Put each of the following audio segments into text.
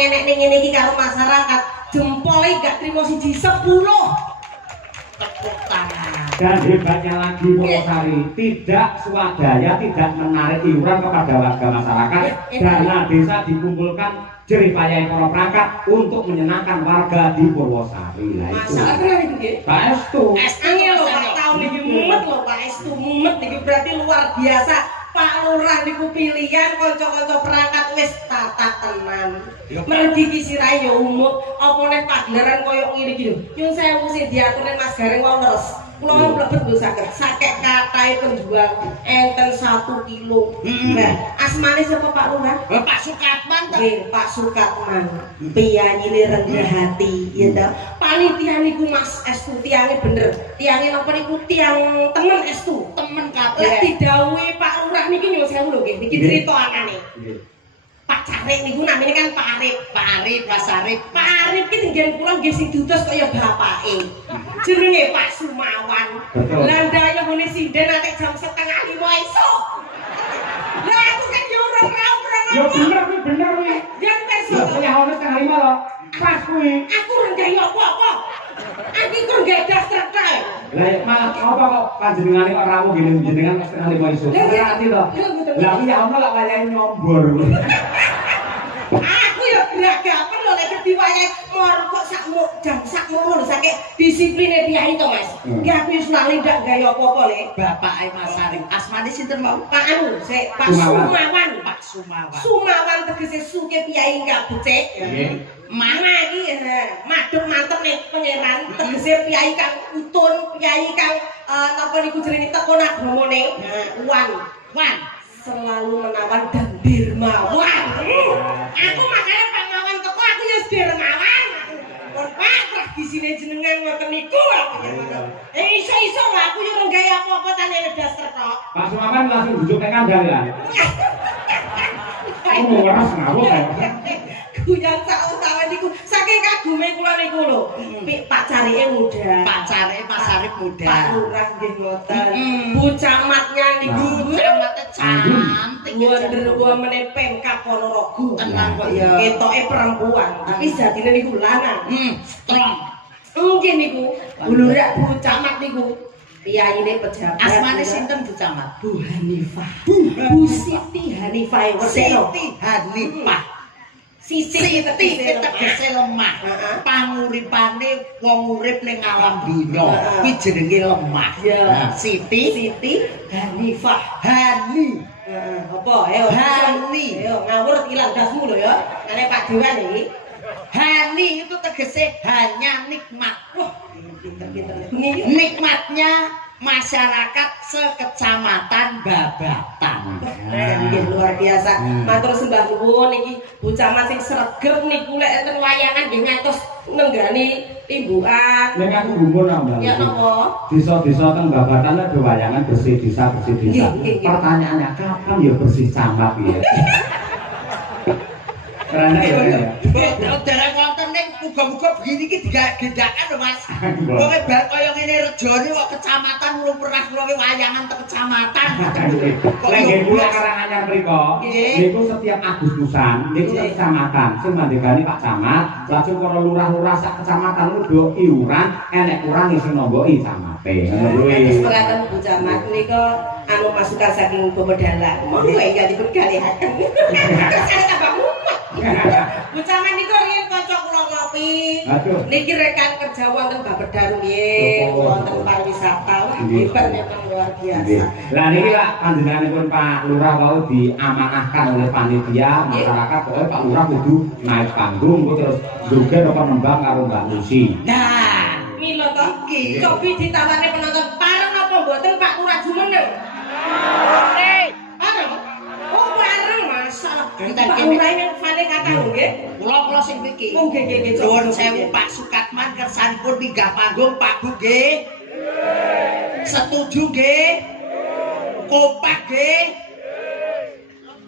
enek ning ngene iki karo masyarakat jempole gak trimo 10 tepuk tangan. Dan hebatnya lagi Purwosari tidak swadaya, tidak menarik iuran kepada warga masyarakat. Dana desa dikumpulkan jerih payah para perangkat untuk menyenangkan warga di Purwosari. Masyarakat iki Pak Estu. Angel lho Pak tahun iki mumet lho Pak Estu mumet iki berarti luar biasa. Pak Lurah niku pilihan kanca-kanca perangkat wis tata tenan. Mergi iki sirahe ya umut, apa nek pagelaran koyo ngene iki lho. Nyun sewu sing diaturne Mas Gareng wau leres. Kula mlebet lho sakek katahe penjual enten 1 kilo. Nah, asmane sapa Pak Lurah? Pak Sukatman ta? Nggih, Pak Sukatman. Piyanyine rendah hati, ya ta. Panitia niku Mas Estu tiange bener. Tiange napa niku tiang temen Estu, temen kabeh. Lek didhawuhi Pak Lurah niki nyuwun sewu lho nggih, niki crita anane. Pak Carik niku namine kan Pak Arif. Pak Arif, Mas Arif. Pak Arif ki nggih kula nggih sing diutus kaya bapake. Jenenge Pak Sumawan. Lah ndaya ngene sinden nek jam 4:30 esuk. Lah aku kan yo ora Ya bener kuwi bener kuwi. Yang Ya kaya ono 4:30 lho. Pas kuwi. aku ora gawe apa-apa. Aku iku gawe daftar kae. Lah malah apa kok panjenengane kok rawuh ngene jenengan 4:30 esuk. Ora ati to. Lah kuwi ya ono lak wayahe nyombor. Aku ya gragapan lho lek diwayahi mor kok sakmu lho saking disipline piyai to Mas. Ki aku wis lali ndak gawe apa-apa le. Bapake Mas Arif. Asmane sinten mau? Pak anu, sik Pak Sumawan. Pak Sumawan. Sumawan tegese suke piyai enggak becik. Mana iki madhep mantene pangeran tegese piyai kang utun, piyai kang napa niku jenenge tekon agamane. Wan selalu menawan dan dermawan. Aku makanya Pak Mawan teko aku ya dermawan. Kon Pak tradisine jenengan ngoten niku. Iso-iso lah aku yo ora gawe apa-apa tane ngedas tok. Pak Sumaman langsung duduk ning kandang ya. Oh, ora ngawur kae. Guyon sak utawa niku saking kagume kula niku lho. Pak Carike muda. Pak Carike Mas Arif muda. Pak Lurah nggih ngoten. Bu camatnya niku Camate cantik. Wonder Woman Pemkab Ponorogo. Tenang kok ya. Ketoke perempuan, tapi jatine niku lanang. Strong. Nggih niku. Bu Lurah Bu camat niku piyayine pejabat. Asmane sinten Bu Camat? Bu Hanifah. Bu Siti Hanifah. Siti Hanifah. Siti tegese lemah. Panguripane wong urip ning alam dunya kuwi jenenge lemah. Siti Hanifah. Hani. Apa? Ayo. Hani. Ayo ngawur ilang dasmu lho ya. Ane Pak Dewan iki. Hani itu tegese hanya nikmat. Wah, pinter-pinter. Nikmatnya masyarakat sekecamatan Babatan. Nggih luar biasa. Matur sembah nuwun iki Bu Camat sing sregep niku lek enten wayangan nggih ngantos nenggani timbukan. Nek aku gumun Mbak. Ya napa? Desa-desa teng Babatan ada wayangan bersih desa. Pertanyaannya kapan ya bersih camat ya? Karena ya. Dereng wonten ning muga-muga begini iki digendakan lho Mas. Pokoke bar kaya ngene rejane kok kecamatan belum pernah kula wayangan te kecamatan. Lek kula Karanganyar mriko, niku setiap Agustusan niku ke kecamatan sing mandekani Pak Camat, lajeng para lurah-lurah sak kecamatan niku iuran enek kurang sing nomboki camate. Terus pengaten Bu Camat nika anu masukan saking Bobodalan. Monggo ya dipergalihaken. Terus tambah mumet. Bu Camat niku riyen kanca kula ngopi. Niki rekan kerja wonten Babedan nggih, wonten pariwisata. Hebat memang luar biasa. Lah niki Pak panjenenganipun Pak Lurah wau diamanahkan oleh panitia masyarakat pokoke Pak Lurah kudu naik panggung terus joget apa nembang karo Mbak Lucy. Nah, mila to iki cobi ditawane penonton pareng apa mboten Pak Lurah jumeneng? Pareng. Oh, pareng masalah. Pak Lurah ini fane kata nggih. Kula sing mriki. Oh nggih nggih Nuwun sewu Pak Sukatman kersanipun minggah panggung Pak Bu nggih. Setuju nggih? Kompak nggih?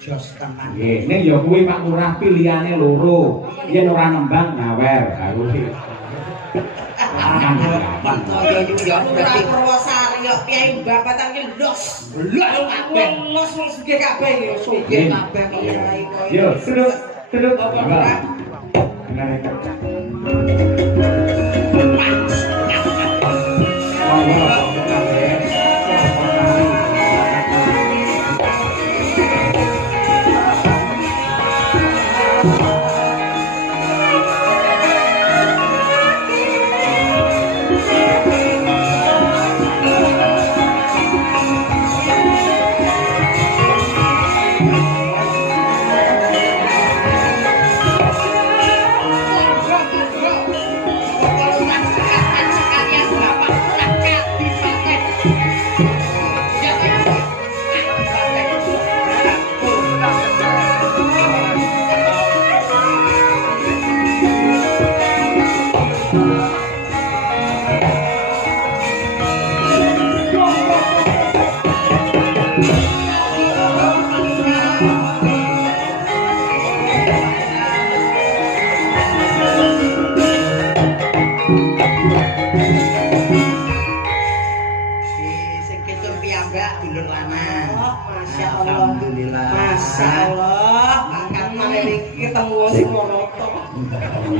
Jos tenan. Nggih, ning ya kuwi Pak Lurah pilihane loro. Yen ora nembang nyawer karo iki. Lurah Purwosari yo Kyai Babatan ki los. Los wong sugih kabeh yo sugih kabeh kok. Yo, terus Bapak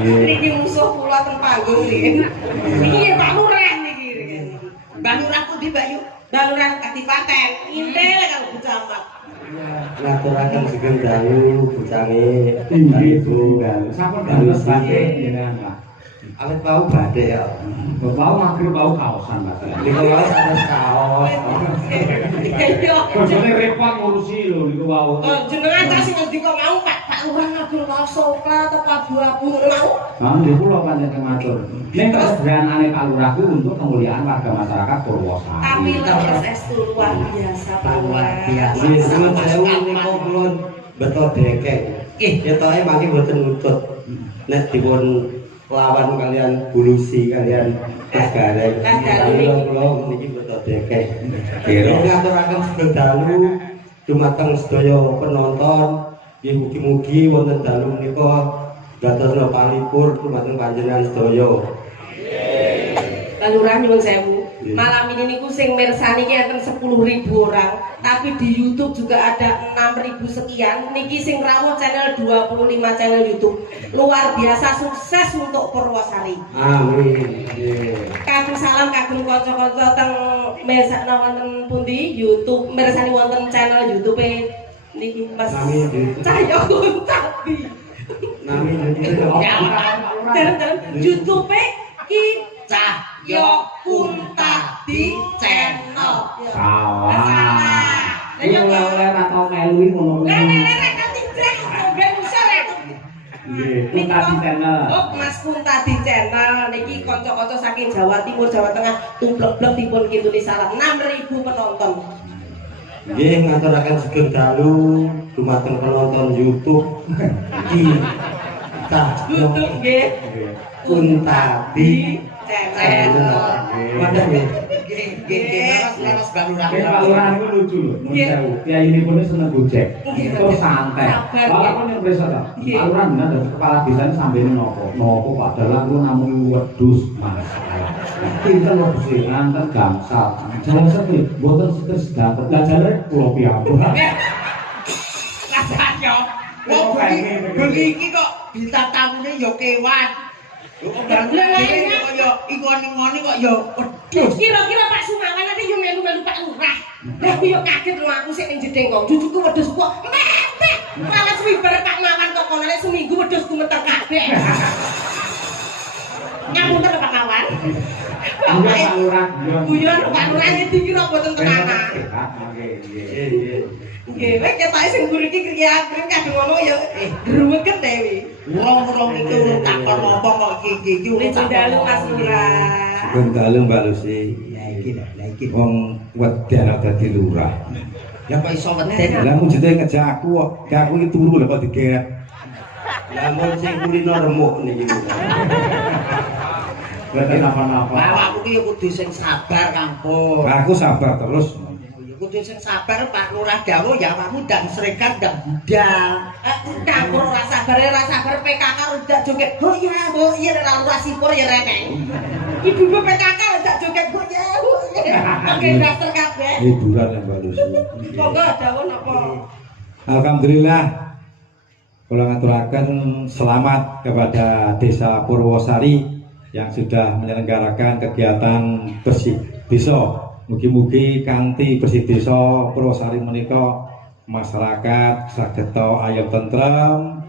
Niki musuh kula ten panggung niki. Niki Pak Lurah niki. Mbak Lurah pundi Mbak Yu? Mbak Lurah Kadipaten, intel kalau Bucamat. Ngaturaken sugeng dalu bucange Ibu. Sampun dalu badhe jenengan Pak. awet bau badhe ya. Bau magrib bau kaosan Pak. Niku wae sanes kaos. Iya. Bojone repot ngurusi lho niku wau. Oh, jenengan tak sing ngendika mau Pak Lurah ngatur kaos coklat atau abu-abu mau. Nah, niku kula panjenengan matur. Ning kesederhanane Pak Lurah ku untuk kemuliaan warga masyarakat Purwosari. Tapi SSU luar biasa Pak Lurah. Nggih, nuwun sewu niku kula beto dekek. Nggih, ketoke mangke mboten nutut. Nek dipun lawan kalian bulusi kalian Gareng. Kula niki beto dekek. Kira ngaturaken sugeng dalu dumateng sedaya penonton. Nggih mugi-mugi wonten dalu menika dadosa palipur dumateng panjenengan sedaya. Pak Lurah nyuwun sewu. Malam ini niku sing mirsani ki enten 10.000 orang, tapi di YouTube juga ada 6.000 sekian. Niki sing rawuh channel 25 channel YouTube. Luar biasa sukses untuk Purwosari. Amin. Kagem salam kagem kanca-kanca teng mesakna wonten pundi YouTube mirsani wonten channel YouTube niki Mas Cahyo Kuntadi. Nami YouTube ki Cahyo Kuntadi channel. Salah. Ini oleh atau melu ngono. Kuntadi channel. Oh, Mas Kuntadi channel niki kanca-kanca saking Jawa Timur, Jawa Tengah tumblek-blek dipun kintuni salam 6.000 penonton. Nggih ngaturaken sugeng dalu dumateng penonton YouTube iki Cahyo Nggih. Kuntadi Channel. Mantap nggih. Leres Mbak Lurah. Pak Lurah niku lucu lho. Mun sewu. Kiai ini pun seneng gojek. Terus santai. Walaupun yang presa ta. Pak Lurah bener dari kepala desa ini sambil nopo. Nopo padahal lu namung wedhus Mas. Pinten wedhus e anten gangsal. Jalan sepi, mboten sedes dapat. Lah jalan kula piyambak. Rasanya wong bengi iki kok bintang tamune ya kewan. Kaya ikon-ikone kok ya wedhus. Kira-kira Pak Sumawan nanti yo melu-melu Pak Lurah. Lah yo kaget lho aku sik ning jeding kok. Cucuku wedhus kok. Mepet. Malah swiber Pak Mawan kok kono seminggu wedhusku meter kabeh. Ngapunten Pak Mawan. Pak Lurah. Guyon Pak Lurah dikira mboten tenanan. Nggih. Nggih, wek ketoke sing guru iki kira-kira kadung ngomong ya gruweket dewi. Urung itu urung takon ngomong kok iki urung Dalu Mas Lurah. Sugeng dalu Mbak Lucy. Lah iki Wong weden dadi lurah. ya kok iso weden. Lah mujute ngejak aku kok, aku iki turu lho kok digeret. Lah mun sing kulino remuk niki. Berarti apa-apa. Awakku ki ya kudu sing sabar Kampung. Aku sabar terus. Ya kudu sing sabar Pak Lurah dawuh ya awakmu ndang srekat ndang budal. Campur rasa sabar PKK udah joget. Oh iya ora Lurah sipur ya reneng. Ibu PKK udah joget. Oh iya. Oke daster kabeh. Hiburan ya Mbak Lucy. Monggo dawuh napa? Alhamdulillah kula ngaturaken selamat kepada Desa Purwosari yang sudah menyelenggarakan kegiatan bersih desa. Mugi-mugi kanthi bersih desa Purwosari menika masyarakat sageta ayem tentrem,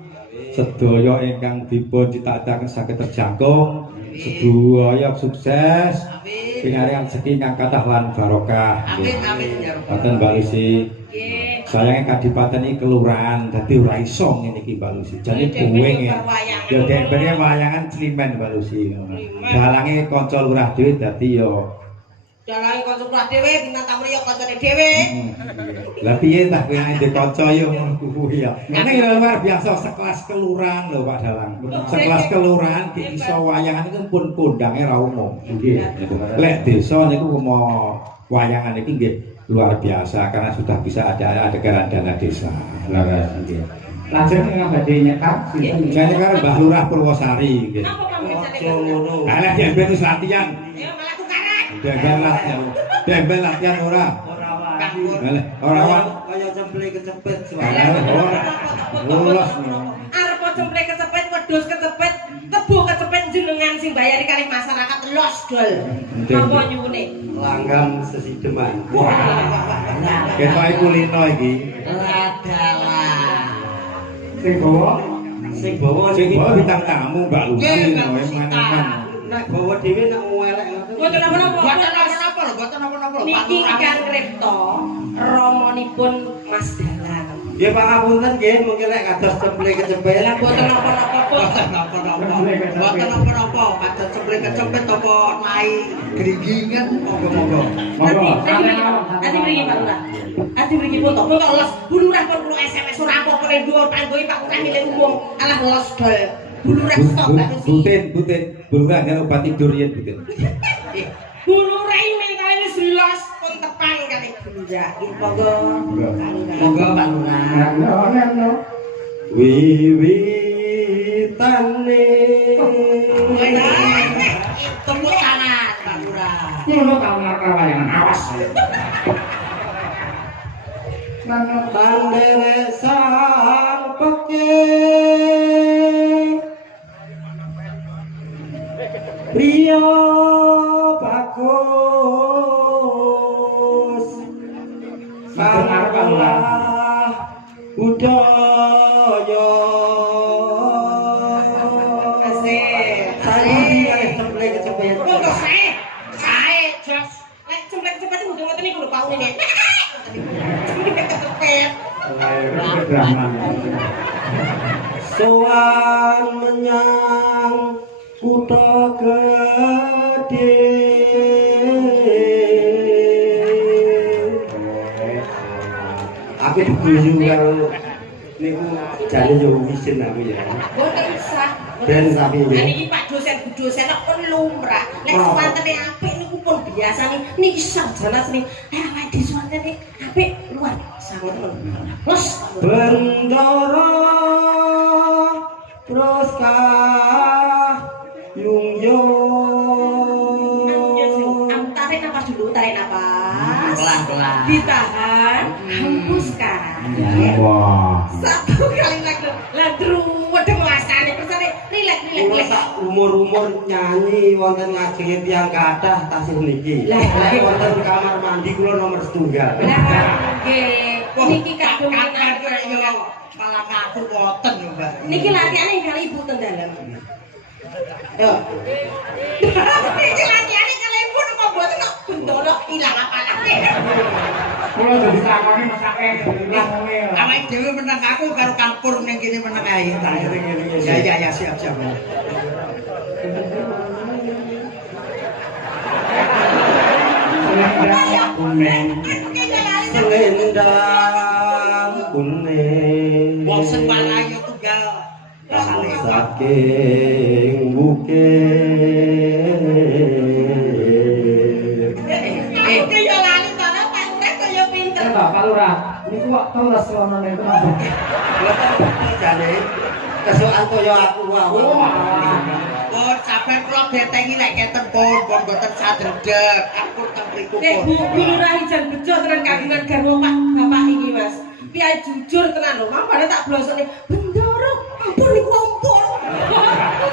sedaya ingkang dipun citakaken saged terjangkung, sedaya sukses, pinaringan rezeki ingkang kathah lan barokah. Amin amin ya rabbal Boten Mbak Lucy. Sayange kadipaten iki kelurahan dadi ora iso ngene iki Mbak Lucy. Jane buwing ya dempene wayangan Slimen Mbak Lucy. Dalange kanca lurah dhewe dadi ya dalange kanca lurah dhewe bintang tamu ya kancane dhewe. Lah piye tah kowe nek kanca ya ngono kuwi ya. Ngene ya luar biasa sekelas kelurahan lho Pak Dalang. Sekelas kelurahan ki iso wayangan iku pun kondange ra umum. Nggih. Lek desa niku mau wayangan iki nggih luar biasa karena sudah bisa ada adegan dana desa. Laras nggih. Lajeng ing badhe nyekap sinten? Jane karo Mbah Lurah Purwosari nggih. Apa kamu Ojo ngono. Lah dembel wis latihan. Ya malah tukaran. Dembel latihan. Dembel latihan ora. Ora wan. Kaya cemple kecepet Ora. Lulus. Arep cemplek kecepet, wedhus kecepet, tebu kecepet jenengan sing bayari kalih masyarakat los dol. Apa nyuwune? langgam sesideman. Ketoke kulino iki. Ladalah. Sing bawa Sing bawa Sing bawa bintang tamu Mbak Lucy mana-mana. nek bawa dhewe nek elek ngoten. Mboten napa-napa. Boten napa-napa lho, boten napa-napa lho. Niki Kang Kripto ramanipun Mas Dalang. Ya pangapunten nggih mungkin lek kados cemple kecepet. Lah mboten napa-napa kok. Boten napa-napa. Boten napa-napa. Kados cepet apa lai gringgingan monggo-monggo. Ati mriki Pak Lurah. Ati mriki pun tok les bulurah kon kula SMS ora apa-apa ning dhuwur panggoe Pak Lurah milih umum. Alah los dol. Bulurah stop Pak Lucy. Butin, bulurah kan obat tidur yen butin. Bulurah mentale wis los pun tepang kali bulurah. Monggo. Monggo Pak Lurah. Wiwitane Tepuk tangan Pak Lurah. ngono ta wayangan awas. tandere sang peke Rio bagus salah budaya sari kalih temple kecepet Monggo sae. Sae jos. Lek cemplek-cemplek kudu ngoten niku lho Pak Uni. Cemplek kecepet. sowan menyang kutha gedhe aku diguyu karo niku jane yo wisin aku ya Mboten usah. ben tapi Lah nggih niki Pak dosen Bu dosen kok pun lumrah. Lek swantene apik niku pun biasa niki sarjana seni. Lek awake dhewe swantene apik luar biasa ngoten. Los. bendara terus yung Am tarik napas dulu, tarik napas. Pelan-pelan. Ditahan, hembuskan. Wah. Satu kali lagi. Lah druwedeng wasane persane rileks. sak umur-umur nyanyi wonten ngajenge tiyang kathah tasih niki. Lah, wonten kamar mandi kula nomor setunggal. Lah nggih, niki kadung Kapan yo malah aku boten yo, Mbak. niki latihane kali ibu teng dalem. Yo. Niki latihane kali ibu kok mboten kok bendoro ilang apalane. Kula dadi takoni mesake ngomongnya. Awake dhewe meneng aku karo kampur ning kene meneng ae. Ya siap. Selendang kuning Wong sing walayu tunggal rasane saking bukit Iki yo lali to Pak Urek kaya pinter. Pak Lurah, niku kok teles wonone kenapa? jane kesukaan kaya aku wae. Oh, sabar kula betengi nek keten pun mboten sadredeg. Aku teng mriku Bu Lurah Ijan Bejo tenan kagungan garwa Pak Bapak iki Mas. Piye jujur tenan lho, mangkane tak blosone bendoro ampun niku ampun.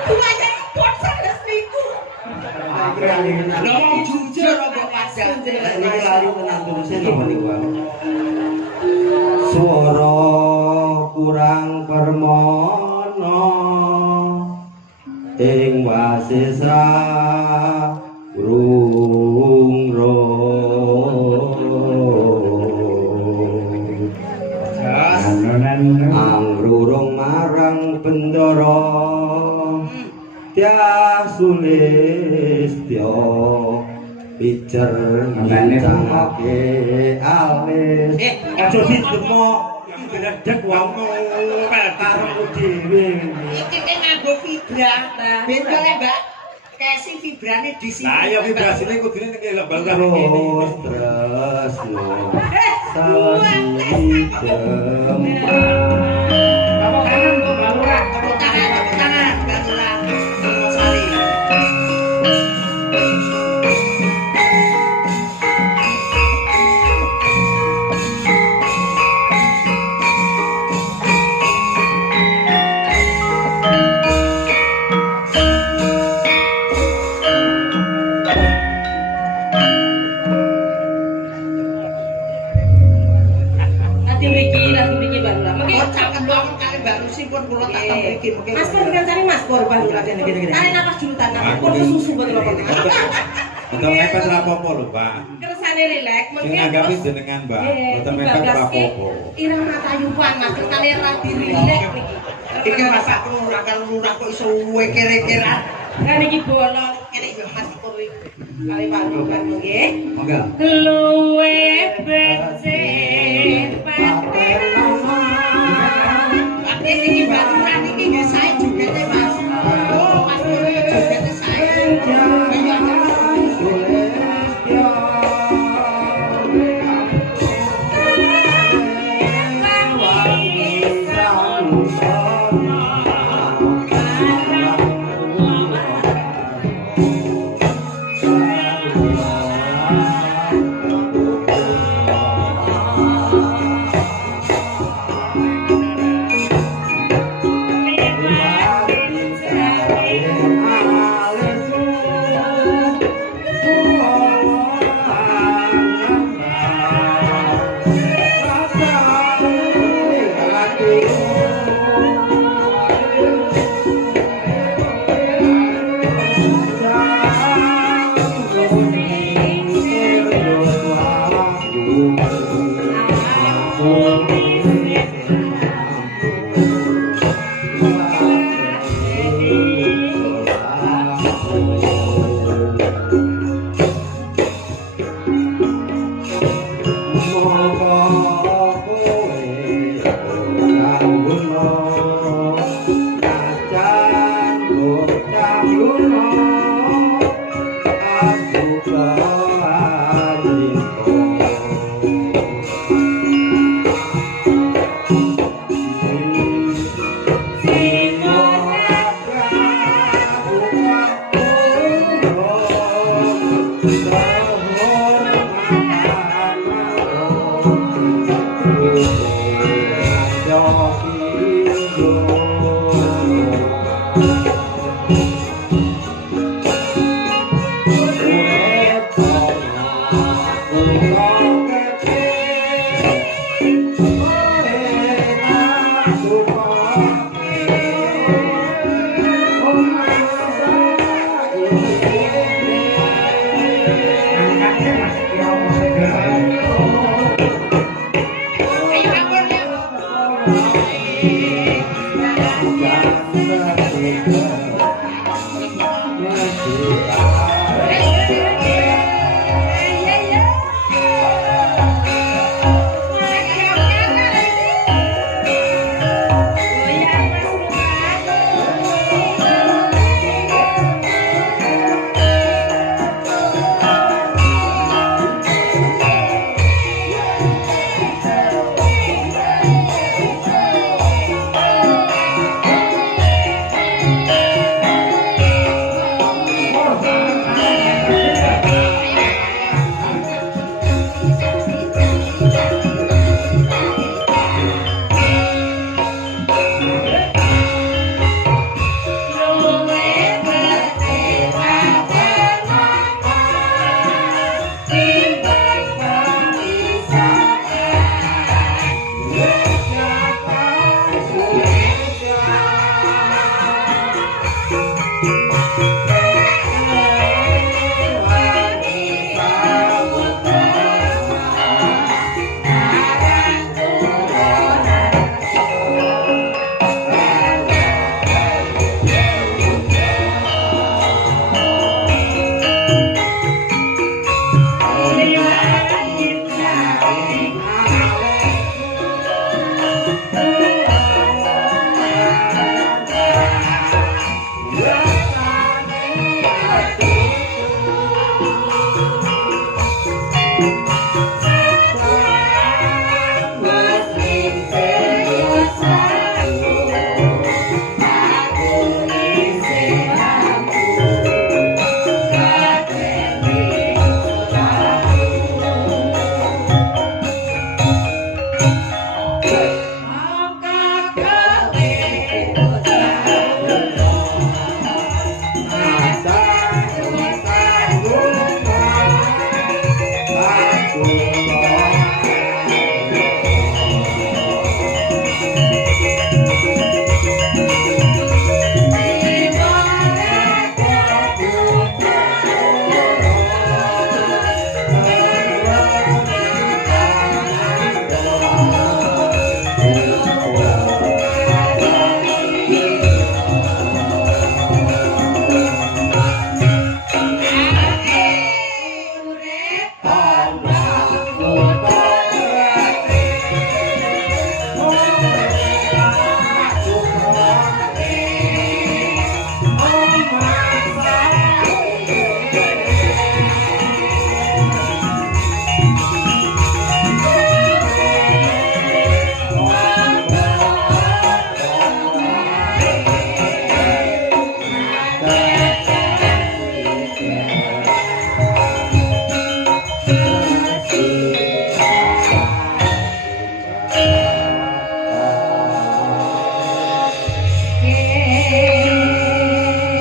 Wayang ampun sanes niku. Lho mau jujur kok padha. Niki lali tenan terusé napa niku. Swara kurang permono ing wasesa rungro angrurung marang bendara Tya Sulistya pijer ngitangake alis aja didemok gledek wae karo dhewe Iki nganggo vibra. Ben kene Mbak Kesi vibrane di sini. Lah ya vibrasine kudune ning lembang terus tresno salasi Apa kanan tuh Lurah? Tepuk tangan, Mbak Lurah. Sali. Nanti mriki Mbak Lurah. Mengki Caket banget kali Mbak Lucy pun kula tak mriki mungkin. Mas Pur dengan cari Mas Pur Mbak Lurah. Tarik napas dulu tanah. Pun susu buat apa? Untuk mepet lah apa lho, Pak. Kersane rileks, Sing nganggapi jenengan, Mbak. Mboten mepet ora apa-apa. Ireng matayuwan, Mas. Kersane ra dirileks niki. Iki masak lurah karo lurah kok iso uwe kere-keran. Lah niki bolong kene yo Mas Pur iki. Kali Pak Lurah nggih. monggo Luwe becik paten Pakai niki Mbak Lurah niki nggih sae jogete Mas. Oh, Mas Pur iki jogete sae.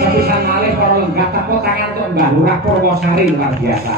Sepisan malih para lenggah tepuk tangan untuk Mbah Lurah Purwosari luar biasa.